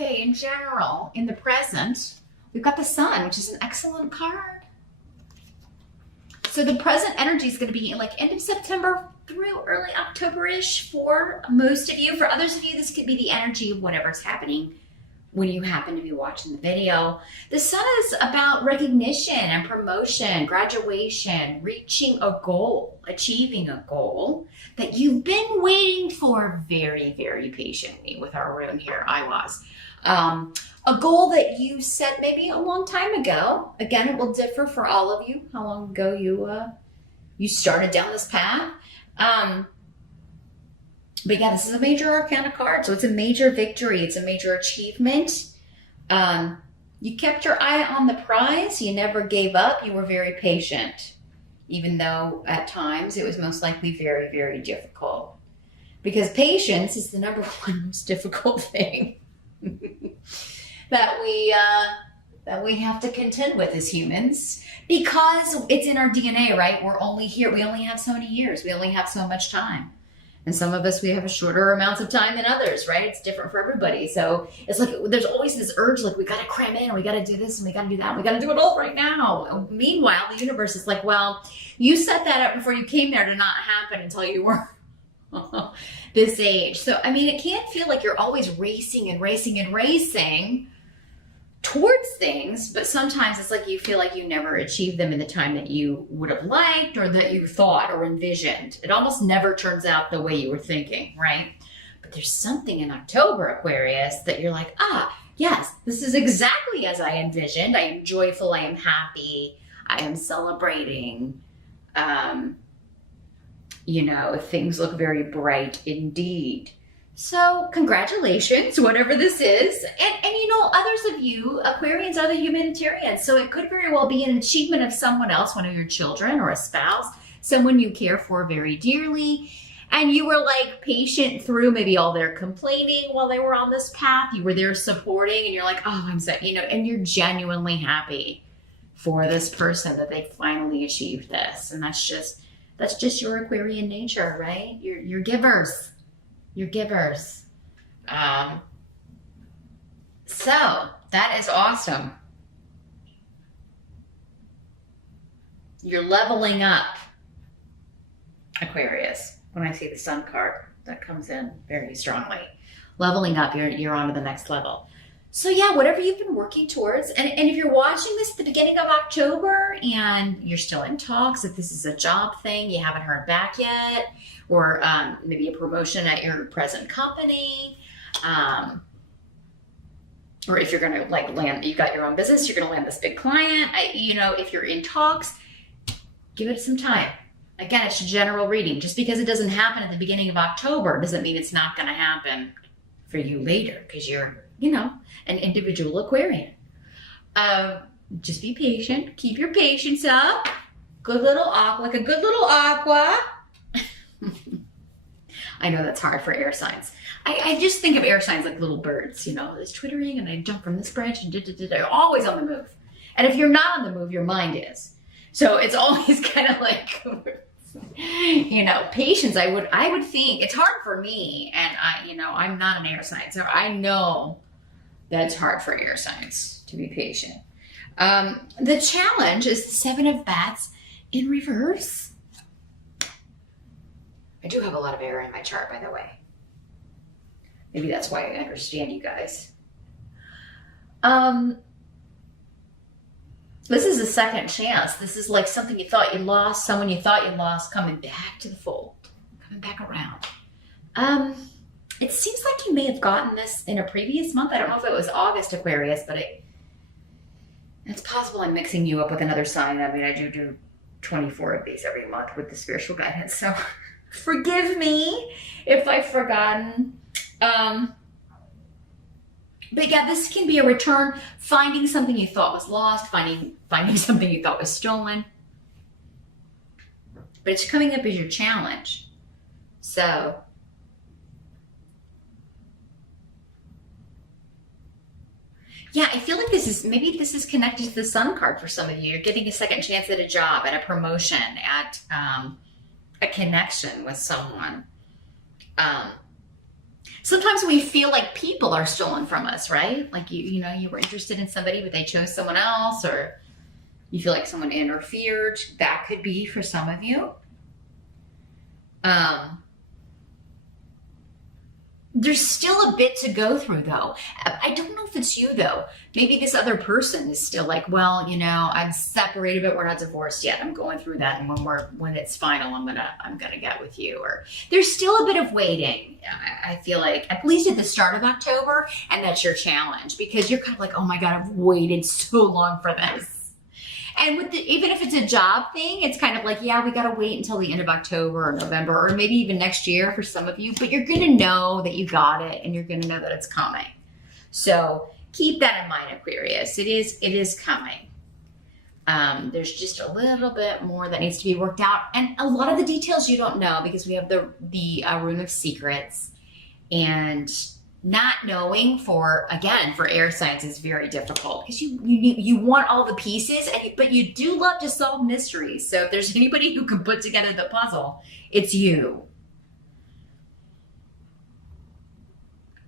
Okay, in general, in the present, we've got the sun, which is an excellent card. So the present energy is going to be like end of September through early October-ish for most of you. For others of you, this could be the energy of whatever's happening when you happen to be watching the video. The sun is about recognition and promotion, graduation, reaching a goal, achieving a goal that you've been waiting for very, very patiently. With our rune here, I was. A goal that you set maybe a long time ago. Again, it will differ for all of you, how long ago you started down this path. But yeah, this is a major arcana card, so it's a major victory. It's a major achievement. You kept your eye on the prize. You never gave up. You were very patient, even though at times it was most likely very, very difficult. Because patience is the number one most difficult thing that we have to contend with as humans, because it's in our DNA, right? We're only here. We only have so many years. We only have so much time. And some of us, we have a shorter amounts of time than others, right? It's different for everybody. So it's like there's always this urge, like we got to cram in, and we got to do this, and we got to do that. And we got to do it all right now. Meanwhile, the universe is like, well, you set that up before you came there to not happen until you were this age. So, I mean, it can't feel like you're always racing and racing and racing towards things, but sometimes it's like you feel like you never achieved them in the time that you would have liked or that you thought or envisioned. It almost never turns out the way you were thinking, right? But there's something in October, Aquarius, that you're like, yes, this is exactly as I envisioned. I am joyful, I am happy, I am celebrating. Things look very bright indeed. So congratulations, whatever this is. And others of you, Aquarians, are the humanitarians. So it could very well be an achievement of someone else, one of your children or a spouse, someone you care for very dearly. And you were like patient through maybe all their complaining while they were on this path. You were there supporting, and you're like, oh, I'm so, and you're genuinely happy for this person that they finally achieved this. And that's just your Aquarian nature, right? You're givers. You're givers. So that is awesome. You're leveling up, Aquarius. When I see the sun card, that comes in very strongly. Leveling up, you're on to the next level. So yeah, whatever you've been working towards, and if you're watching this at the beginning of October and you're still in talks, if this is a job thing, you haven't heard back yet, or maybe a promotion at your present company, or if you're gonna land, you got your own business, you're gonna land this big client, if you're in talks, give it some time. Again, it's a general reading. Just because it doesn't happen at the beginning of October doesn't mean it's not gonna happen for you later, because you're an individual Aquarian. Just be patient. Keep your patience up. Good little aqua, like a good little aqua. I know that's hard for air signs. I just think of air signs like little birds, it's twittering, and they jump from this branch and they're always on the move. And if you're not on the move, your mind is. So it's always kind of like, patience. I would think it's hard for me, and I'm not an air sign, so I know that's hard for air signs to be patient. The challenge is the Seven of Bats in reverse. I do have a lot of air in my chart, by the way. Maybe that's why I understand you guys. This is a second chance. This is like something you thought you lost, someone you thought you lost, coming back to the fold, coming back around. It seems like you may have gotten this in a previous month. I don't know if it was August, Aquarius, but it's possible I'm mixing you up with another sign. I mean, I do 24 of these every month with the spiritual guidance, so forgive me if I've forgotten. But yeah, this can be a return, finding something you thought was lost, finding something you thought was stolen. But it's coming up as your challenge. So yeah, I feel like this is connected to the sun card for some of you. You're getting a second chance at a job, at a promotion, at a connection with someone. Sometimes we feel like people are stolen from us, right? Like you were interested in somebody, but they chose someone else, or you feel like someone interfered. That could be for some of you. There's still a bit to go through, though. I don't know if it's you, though. Maybe this other person is still like, well, I'm separated, but we're not divorced yet. I'm going through that, and when it's final, I'm gonna get with you. Or there's still a bit of waiting. I feel like, at least at the start of October, and that's your challenge, because you're kind of like, oh my God, I've waited so long for this. And even if it's a job thing, it's kind of like, yeah, we got to wait until the end of October or November, or maybe even next year for some of you, but you're going to know that you got it, and you're going to know that it's coming. So keep that in mind, Aquarius. It is coming. There's just a little bit more that needs to be worked out. And a lot of the details you don't know, because we have the Room of Secrets, and not knowing for air signs is very difficult, because you want all the pieces, but you do love to solve mysteries. So if there's anybody who can put together the puzzle, it's you.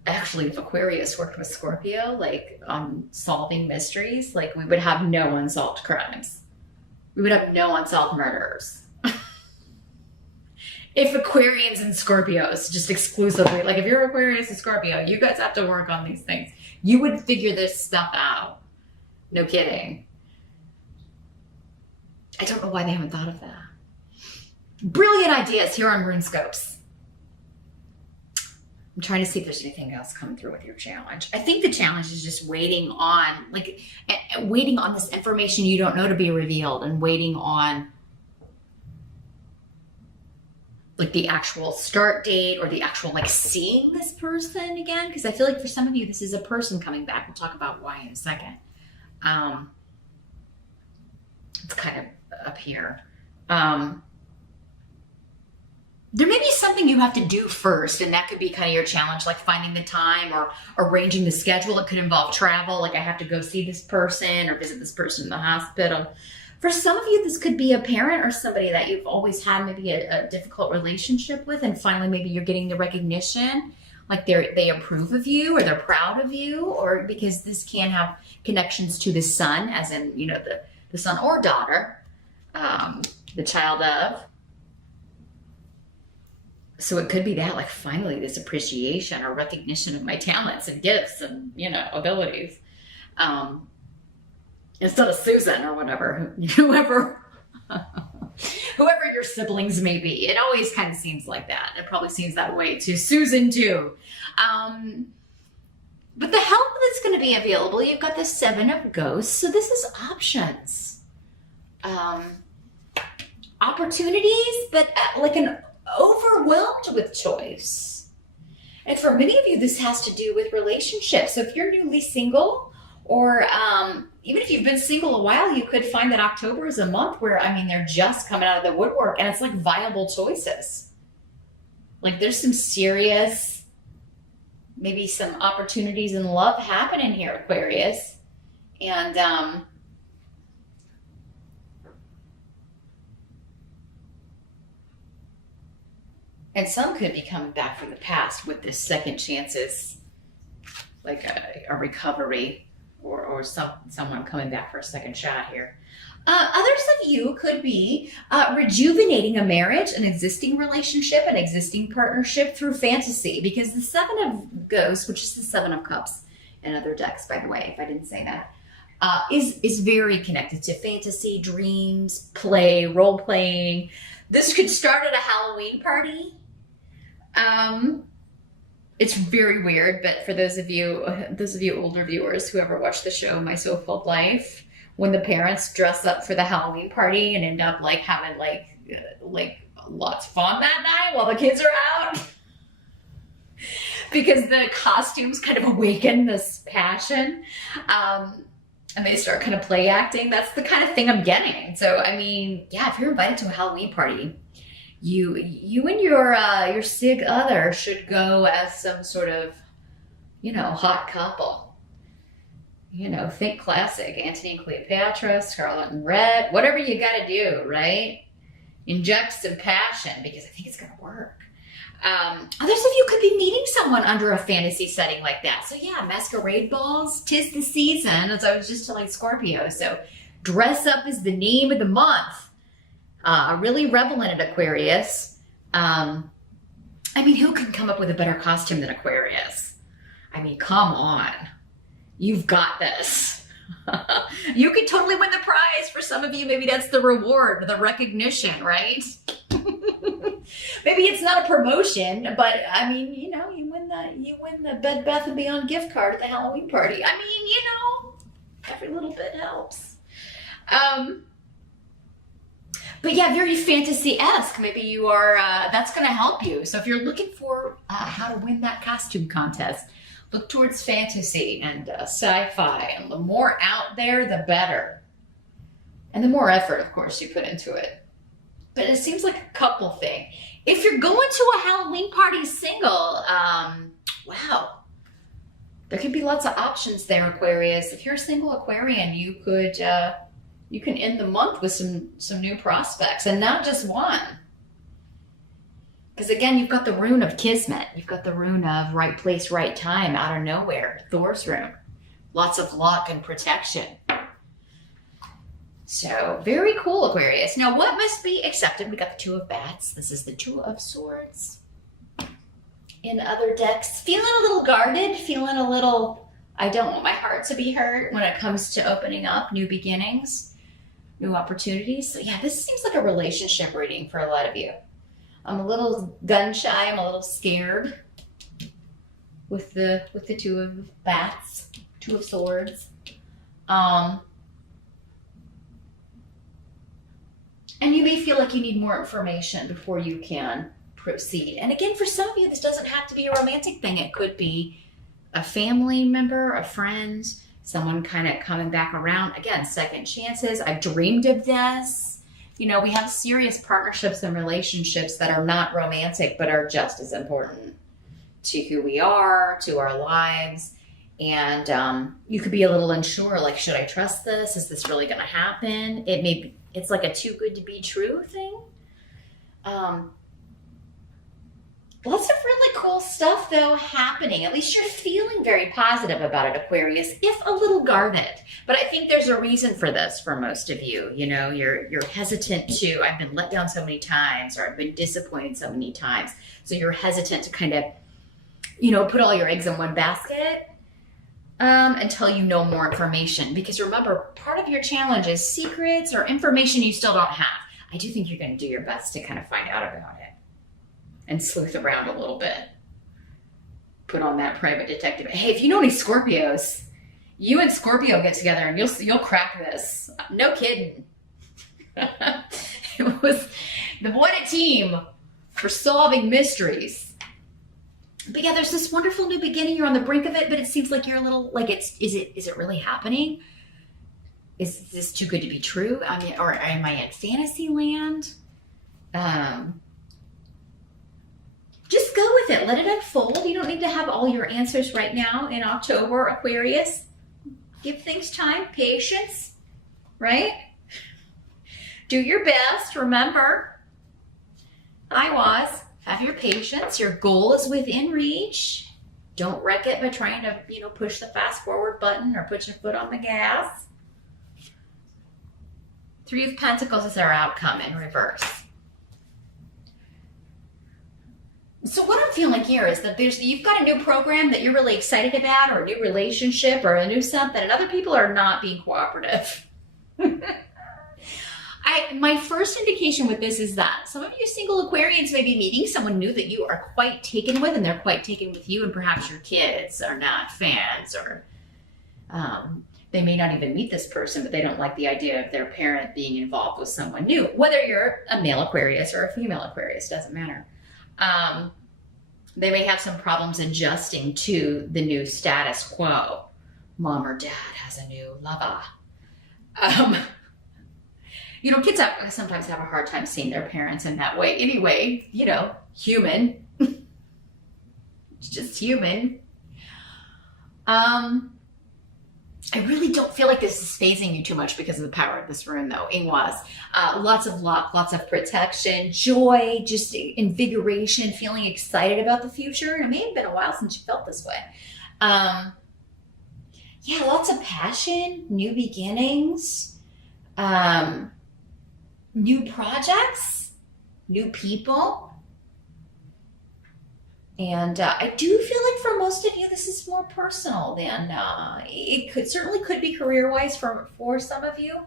Actually, if Aquarius worked with Scorpio, like on solving mysteries, like we would have no unsolved crimes. We would have no unsolved murders. If Aquarians and Scorpios just exclusively, like if you're Aquarius and Scorpio, you guys have to work on these things. You would figure this stuff out. No kidding. I don't know why they haven't thought of that. Brilliant ideas here on RuneScopes. I'm trying to see if there's anything else coming through with your challenge. I think the challenge is just waiting on this information you don't know to be revealed, and waiting on like the actual start date, or the actual seeing this person again. Because I feel like for some of you, this is a person coming back. We'll talk about why in a second. It's kind of up here. There may be something you have to do first, and that could be kind of your challenge, like finding the time or arranging the schedule. It could involve travel, like I have to go see this person or visit this person in the hospital. For some of you, this could be a parent or somebody that you've always had maybe a difficult relationship with, and finally maybe you're getting the recognition, like they approve of you, or they're proud of you, or because this can have connections to the son, as in, the son or daughter, the child of. So it could be that, like, finally this appreciation or recognition of my talents and gifts and, abilities. Instead of Susan or whatever, whoever your siblings may be. It always kind of seems like that. It probably seems that way to Susan too. But the help that's going to be available, you've got the Seven of Ghosts. So this is options. Opportunities, but like an overwhelmed with choice. And for many of you, this has to do with relationships. So if you're newly single, or even if you've been single a while, you could find that October is a month where, they're just coming out of the woodwork, and it's like viable choices. Like there's some serious, maybe some opportunities in love happening here, Aquarius. And some could be coming back from the past with this second chances, like a recovery, or someone coming back for a second shot here. Others of you could be rejuvenating a marriage, an existing relationship, an existing partnership through fantasy, because the Seven of Ghosts, which is the Seven of Cups in other decks, by the way, if I didn't say that, is very connected to fantasy, dreams, play, role playing. This could start at a Halloween party. It's very weird, but for those of you older viewers who ever watched the show My So-Called Life, when the parents dress up for the Halloween party and end up like having like lots of fun that night while the kids are out, because the costumes kind of awaken this passion, and they start kind of play acting. That's the kind of thing I'm getting. So yeah, if you're invited to a Halloween party, you and your sig other should go as some sort of, hot couple. Think classic, Antony and Cleopatra, Scarlet and Red, whatever you got to do, right? Inject some passion, because I think it's going to work. Others of you could be meeting someone under a fantasy setting like that. So yeah, masquerade balls, 'tis the season, as I was just telling Scorpio. So dress up is the name of the month. Really revel in it, Aquarius. I mean, who can come up with a better costume than Aquarius? I mean, come on. You've got this. You could totally win the prize. For some of you, maybe that's the reward, the recognition, right? Maybe it's not a promotion, but I mean, you know, you win the Bed Bath & Beyond gift card at the Halloween party. I mean, you know, every little bit helps. But yeah, very fantasy-esque. Maybe you are, that's going to help you. So if you're looking for how to win that costume contest, look towards fantasy and sci-fi. And the more out there, the better. And the more effort, of course, you put into it. But it seems like a couple thing. If you're going to a Halloween party single, wow. There could be lots of options there, Aquarius. If you're a single Aquarian, you could, you can end the month with some new prospects, and not just one. Because again, you've got the rune of Kismet. You've got the rune of right place, right time, out of nowhere. Thor's rune. Lots of luck and protection. So, very cool, Aquarius. Now, what must be accepted? We got the Two of Bats. This is the Two of Swords. In other decks, feeling a little guarded, feeling a little, I don't want my heart to be hurt when it comes to opening up new beginnings, new opportunities. So yeah, this seems like a relationship reading for a lot of you. I'm a little gun shy. I'm a little scared with the Two of Bats, Two of Swords. And you may feel like you need more information before you can proceed. And again, for some of you, this doesn't have to be a romantic thing. It could be a family member, a friend, someone kind of coming back around. Again, second chances. I dreamed of this. You know, we have serious partnerships and relationships that are not romantic, but are just as important to who we are, to our lives. And you could be a little unsure, like, should I trust this? Is this really going to happen? It's like a too good to be true thing. Lots of really cool stuff, though, happening. At least you're feeling very positive about it, Aquarius, if a little guarded. But I think there's a reason for this for most of you. You know, you're hesitant to, I've been let down so many times, or I've been disappointed so many times. So you're hesitant to kind of, you know, put all your eggs in one basket until you know more information. Because remember, part of your challenge is secrets or information you still don't have. I do think you're going to do your best to kind of find out about it and sleuth around a little bit. Put on that private detective. Hey, if you know any Scorpios, you and Scorpio get together and you'll crack this. No kidding. It was what a team for solving mysteries. But yeah, there's this wonderful new beginning. You're on the brink of it, but it seems like you're a little like is it really happening? Is this too good to be true? I mean, or am I in fantasy land? Just go with it. Let it unfold. You don't need to have all your answers right now in October, Aquarius. Give things time, patience, right? Do your best. Remember, have your patience. Your goal is within reach. Don't wreck it by trying to, push the fast forward button or put your foot on the gas. Three of Pentacles is our outcome in reverse. So what I'm feeling here is that you've got a new program that you're really excited about, or a new relationship, or a new something, and other people are not being cooperative. My first indication with this is that some of you single Aquarians may be meeting someone new that you are quite taken with, and they're quite taken with you, and perhaps your kids are not fans, or they may not even meet this person, but they don't like the idea of their parent being involved with someone new. Whether you're a male Aquarius or a female Aquarius, doesn't matter. They may have some problems adjusting to the new status quo. Mom or dad has a new lover. Kids sometimes have a hard time seeing their parents in that way. Anyway, human. It's just human. I really don't feel like this is phasing you too much because of the power of this rune, though. It was. Lots of luck, lots of protection, joy, just invigoration, feeling excited about the future. And it may have been a while since you felt this way. Yeah, lots of passion, new beginnings, new projects, new people. And I do feel like for most of you, this is more personal than it certainly could be career-wise for some of you.